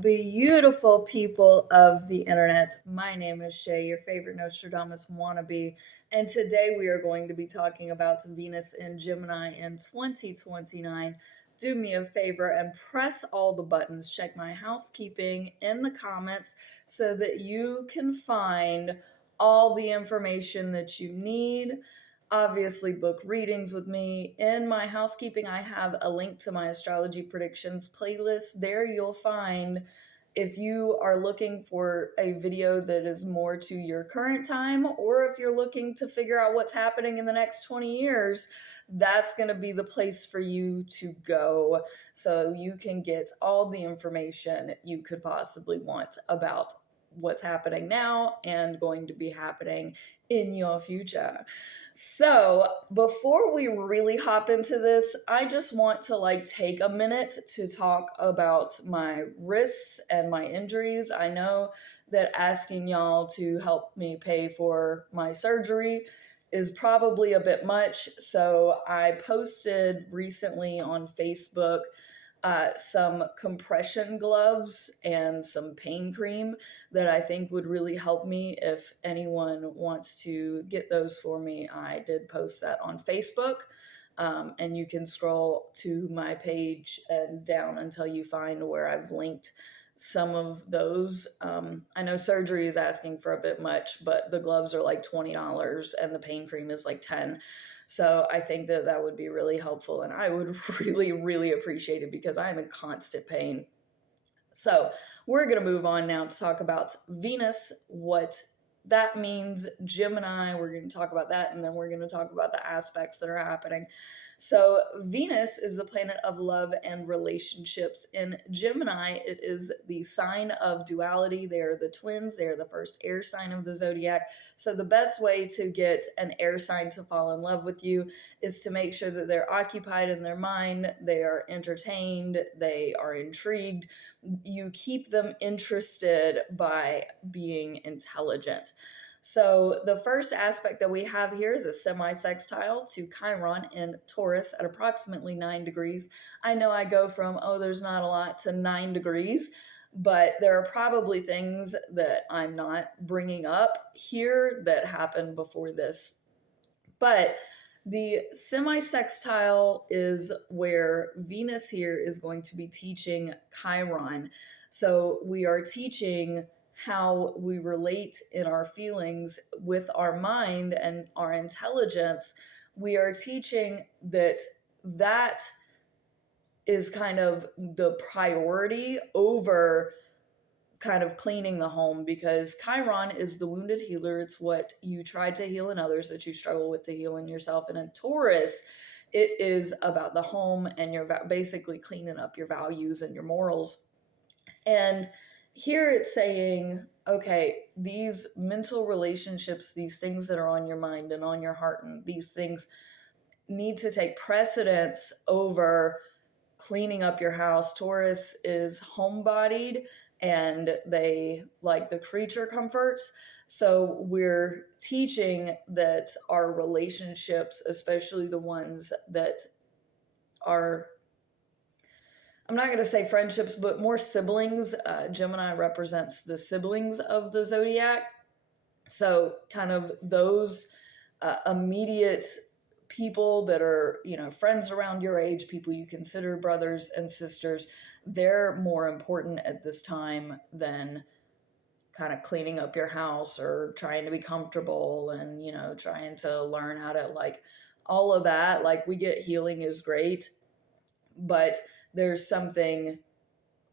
beautiful people of the internet. My name is Shay, your favorite Nostradamus wannabe, and today we are going to be talking about Venus in Gemini in 2029. Do me a favor and press all the buttons. Check my housekeeping in the comments so that you can find all the information that you need. Obviously, book readings with me. In my housekeeping, I have a link to my astrology predictions playlist. There you'll find, if you are looking for a video that is more to your current time, or if you're looking to figure out what's happening in the next 20 years, that's going to be the place for you to go. So you can get all the information you could possibly want about what's happening now and going to be happening in your future. So, before we really hop into this, I just want to take a minute to talk about my risks and my injuries. I know that asking y'all to help me pay for my surgery is probably a bit much. So, I posted recently on Facebook some compression gloves and some pain cream that I think would really help me. If anyone wants to get those for me, I did post that on Facebook. And you can scroll to my page and down until you find where I've linked some of those. I know surgery is asking for a bit much, but the gloves are like $20 and the pain cream is like $10. So I think that that would be really helpful, and I would really, really appreciate it because I am in constant pain. So we're going to move on now to talk about Venus, what that means, Gemini. We're going to talk about that, and then we're going to talk about the aspects that are happening. So Venus is the planet of love and relationships. In Gemini, it is the sign of duality. They are the twins. They are the first air sign of the zodiac. So the best way to get an air sign to fall in love with you is to make sure that they're occupied in their mind, they are entertained, they are intrigued. You keep them interested by being intelligent. So the first aspect that we have here is a semi-sextile to Chiron in Taurus at approximately 9 degrees. I know I go from, oh, there's not a lot to 9 degrees, but there are probably things that I'm not bringing up here that happened before this. But the semi-sextile is where Venus here is going to be teaching Chiron. So we are teaching how we relate in our feelings with our mind and our intelligence. We are teaching that that is kind of the priority over kind of cleaning the home, because Chiron is the wounded healer. It's what you try to heal in others that you struggle with to heal in yourself. And in Taurus, it is about the home, and you're basically cleaning up your values and your morals. And here it's saying, okay, these mental relationships, these things that are on your mind and on your heart, and these things need to take precedence over cleaning up your house. Taurus is homebodied and they like the creature comforts. So we're teaching that our relationships, especially the ones that are, I'm not going to say friendships, but more siblings. Gemini represents the siblings of the zodiac. So kind of those immediate people that are, friends around your age, people you consider brothers and sisters, they're more important at this time than kind of cleaning up your house or trying to be comfortable and, trying to learn how to all of that. We get healing is great, but there's something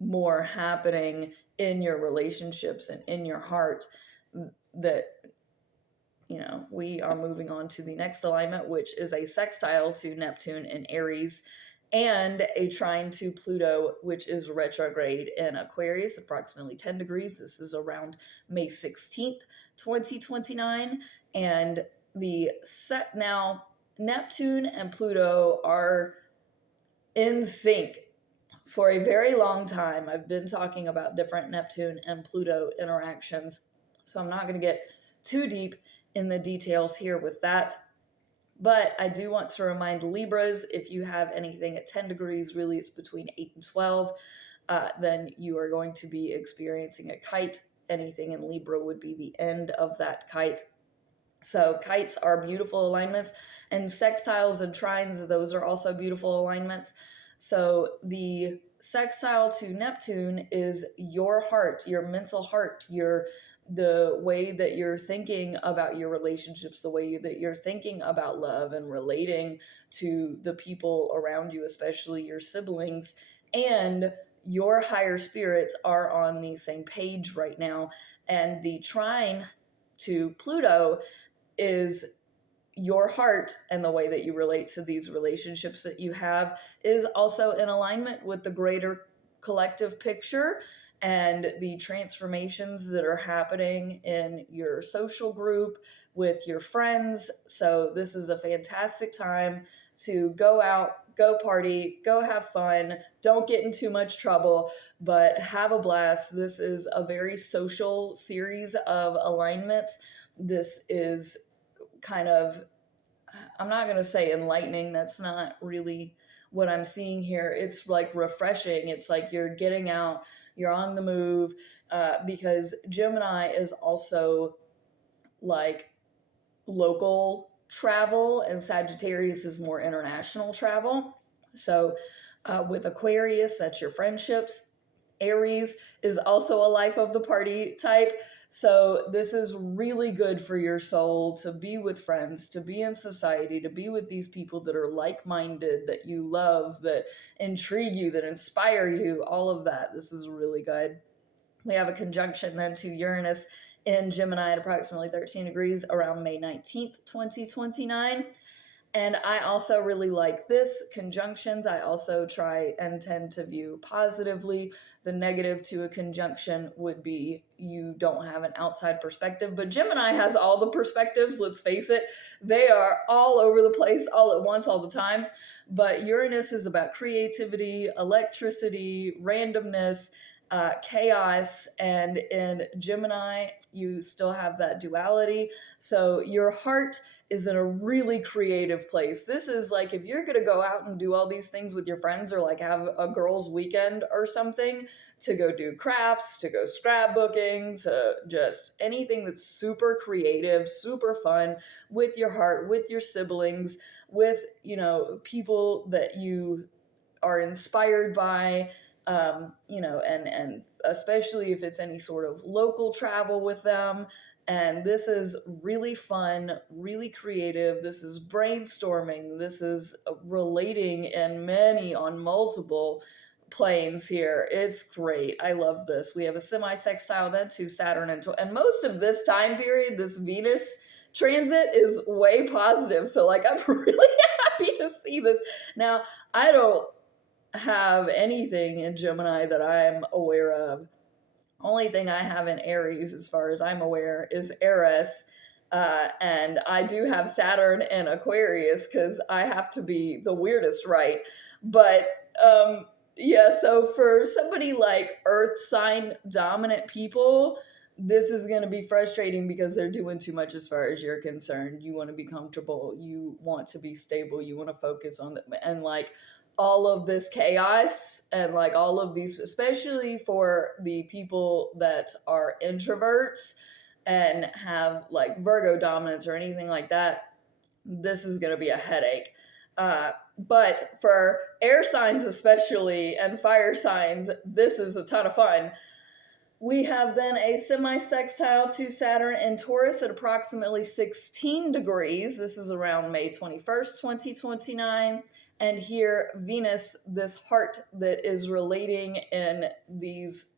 more happening in your relationships and in your heart that we are moving on to the next alignment, which is a sextile to Neptune in Aries and a trine to Pluto, which is retrograde in Aquarius, approximately 10 degrees. This is around May 16th, 2029. And the set now, Neptune and Pluto are in sync for a very long time. I've been talking about different Neptune and Pluto interactions, so I'm not going to get too deep in the details here with that. But I do want to remind Libras, if you have anything at 10 degrees, really it's between 8 and 12. then you are going to be experiencing a kite. Anything in Libra would be the end of that kite. So kites are beautiful alignments, and sextiles and trines, those are also beautiful alignments. So the sextile to Neptune is your heart, your mental heart, the way that you're thinking about your relationships, the way that you're thinking about love and relating to the people around you, especially your siblings, and your higher spirits are on the same page right now. And the trine to Pluto is your heart, and the way that you relate to these relationships that you have is also in alignment with the greater collective picture and the transformations that are happening in your social group with your friends. So this is a fantastic time to go out, go party, go have fun, don't get in too much trouble, but have a blast. This is a very social series of alignments. This is kind of, I'm not going to say enlightening. That's not really what I'm seeing here. It's like refreshing. It's like you're getting out, you're on the move, because Gemini is also like local travel, and Sagittarius is more international travel. So with Aquarius, that's your friendships. Aries is also a life of the party type. So this is really good for your soul to be with friends, to be in society, to be with these people that are like-minded, that you love, that intrigue you, that inspire you, all of that. This is really good. We have a conjunction then to Uranus in Gemini at approximately 13 degrees around May 19th, 2029. And I also really like this conjunctions. I also try and tend to view positively. The negative to a conjunction would be you don't have an outside perspective. But Gemini has all the perspectives, let's face it. They are all over the place, all at once, all the time. But Uranus is about creativity, electricity, randomness, chaos. And in Gemini, you still have that duality. So your heart is in a really creative place. This is like if you're gonna go out and do all these things with your friends, or like have a girls' weekend or something, to go do crafts, to go scrapbooking, to just anything that's super creative, super fun, with your heart, with your siblings, with, you know, people that you are inspired by, and especially if it's any sort of local travel with them. And this is really fun, really creative. This is brainstorming. This is relating on multiple planes here. It's great. I love this. We have a semi-sextile then to Saturn, and most of this time period, this Venus transit is way positive. So like, I'm really happy to see this. Now, I don't have anything in Gemini that I'm aware of. Only thing I have in Aries, as far as I'm aware, is Eris. And I do have Saturn and Aquarius because I have to be the weirdest, right? But yeah, so for somebody like Earth sign dominant people, this is going to be frustrating because they're doing too much as far as you're concerned. You want to be comfortable, you want to be stable, you want to focus on and like all of this chaos and like all of these, especially for the people that are introverts and have like Virgo dominance or anything like that, this is going to be a headache. But for air signs especially and fire signs, this is a ton of fun. We have then a semi-sextile to Saturn in Taurus at approximately 16 degrees. This is around May 21st, 2029. And here, Venus, this heart that is relating in these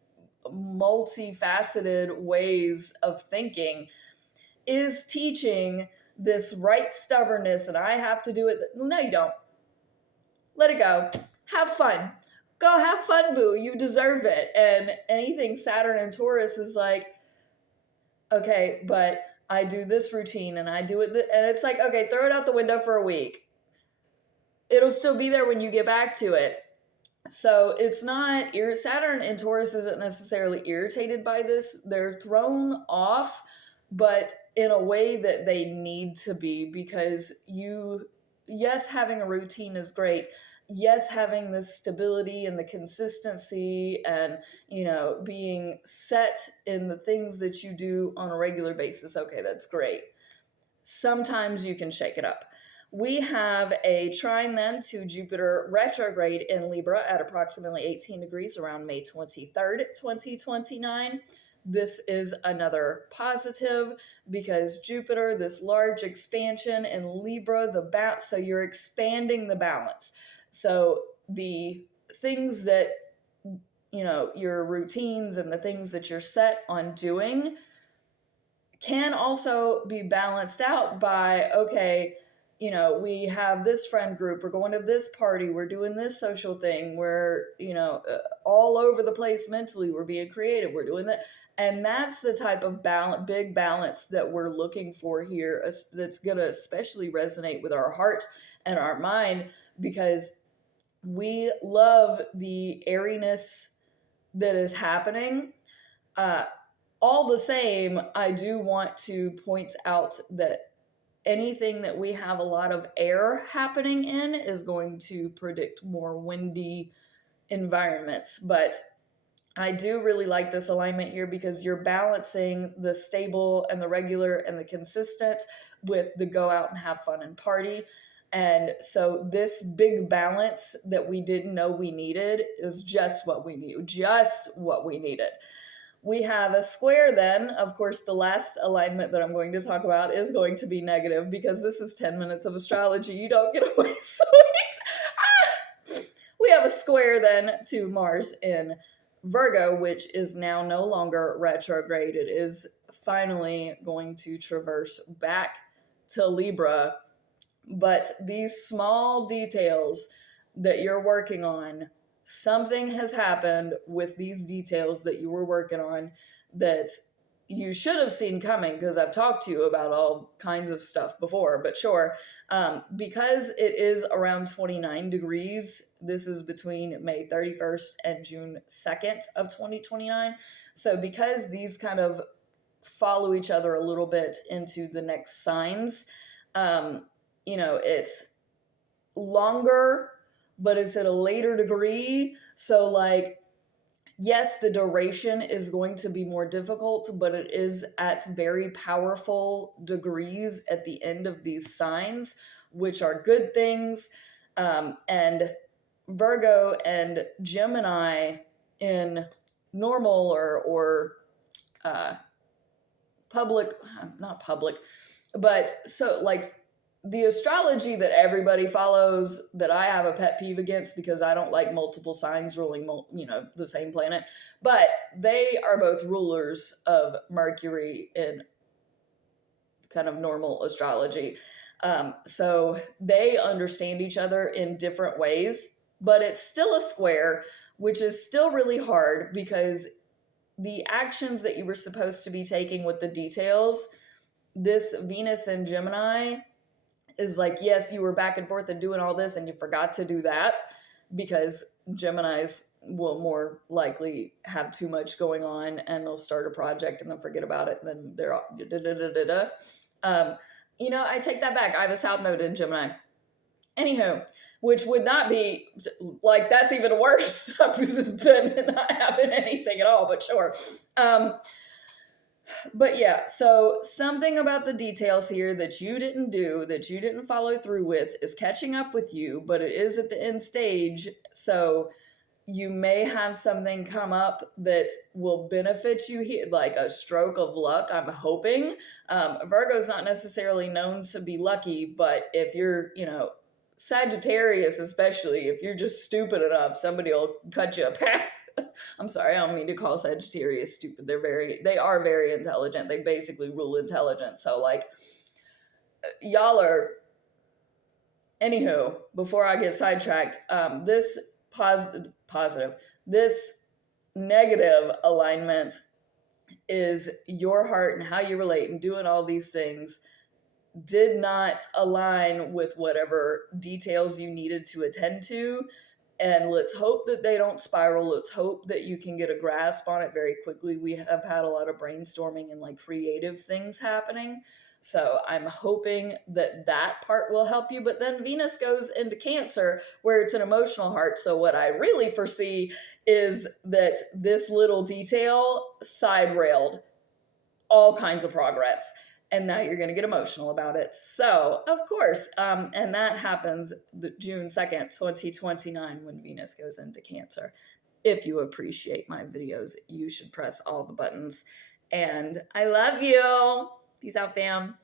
multifaceted ways of thinking, is teaching this right stubbornness, and I have to do it. No, you don't. Let it go. Have fun. Go have fun, boo. You deserve it. And anything Saturn and Taurus is like, okay, but I do this routine and I do it. And it's like, okay, throw it out the window for a week. It'll still be there when you get back to it. So it's not, Saturn and Taurus isn't necessarily irritated by this. They're thrown off, but in a way that they need to be, because yes, having a routine is great. yes, having the stability and the consistency and, being set in the things that you do on a regular basis, okay, that's great. Sometimes you can shake it up. We have a trine then to Jupiter retrograde in Libra at approximately 18 degrees around May 23rd, 2029. This is another positive because Jupiter, this large expansion in Libra, so you're expanding the balance. So the things that, your routines and the things that you're set on doing can also be balanced out by, okay, we have this friend group, we're going to this party, we're doing this social thing, we're, all over the place mentally, we're being creative, we're doing that. And that's the type of big balance that we're looking for here, that's going to especially resonate with our heart and our mind, because we love the airiness that is happening. All the same, I do want to point out that anything that we have a lot of air happening in is going to predict more windy environments. But I do really like this alignment here because you're balancing the stable and the regular and the consistent with the go out and have fun and party. And so this big balance that we didn't know we needed is just what we needed. We have a square then. Of course, the last alignment that I'm going to talk about is going to be negative because this is 10 minutes of astrology. You don't get away so easy. We have a square then to Mars in Virgo, which is now no longer retrograde. It is finally going to traverse back to Libra. But these small details that you're working on, something has happened with these details that you were working on that you should have seen coming, because I've talked to you about all kinds of stuff before. But sure, because it is around 29 degrees, this is between May 31st and June 2nd of 2029. So because these kind of follow each other a little bit into the next signs, it's longer, but it's at a later degree. So, like, yes, the duration is going to be more difficult, but it is at very powerful degrees at the end of these signs, which are good things. And Virgo and Gemini in normal or not public, but so like the astrology that everybody follows, that I have a pet peeve against because I don't like multiple signs ruling, the same planet, but they are both rulers of Mercury in kind of normal astrology. So they understand each other in different ways, but it's still a square, which is still really hard because the actions that you were supposed to be taking with the details, this Venus in Gemini is like, yes, you were back and forth and doing all this and you forgot to do that, because Geminis will more likely have too much going on and they'll start a project and then forget about it and then they're all I take that back. I have a South Node in Gemini. Anywho, which would not be like, that's even worse than not having anything at all, but sure. But yeah, so something about the details here that you didn't do, that you didn't follow through with, is catching up with you, but it is at the end stage. So you may have something come up that will benefit you here, like a stroke of luck, I'm hoping. Virgo's not necessarily known to be lucky, but if you're, Sagittarius especially, if you're just stupid enough, somebody will cut you a path. I'm sorry, I don't mean to call Sagittarius stupid. They are very intelligent. They basically rule intelligence. So like, y'all are, anywho, before I get sidetracked, this positive, this negative alignment is your heart and how you relate and doing all these things did not align with whatever details you needed to attend to. And let's hope that they don't spiral. Let's hope that you can get a grasp on it very quickly. We have had a lot of brainstorming and like creative things happening. So I'm hoping that that part will help you. But then Venus goes into Cancer, where it's an emotional heart. So what I really foresee is that this little detail side railed all kinds of progress. And now you're going to get emotional about it. So, of course, and that happens June 2nd, 2029, when Venus goes into Cancer. If you appreciate my videos, you should press all the buttons. And I love you. Peace out, fam.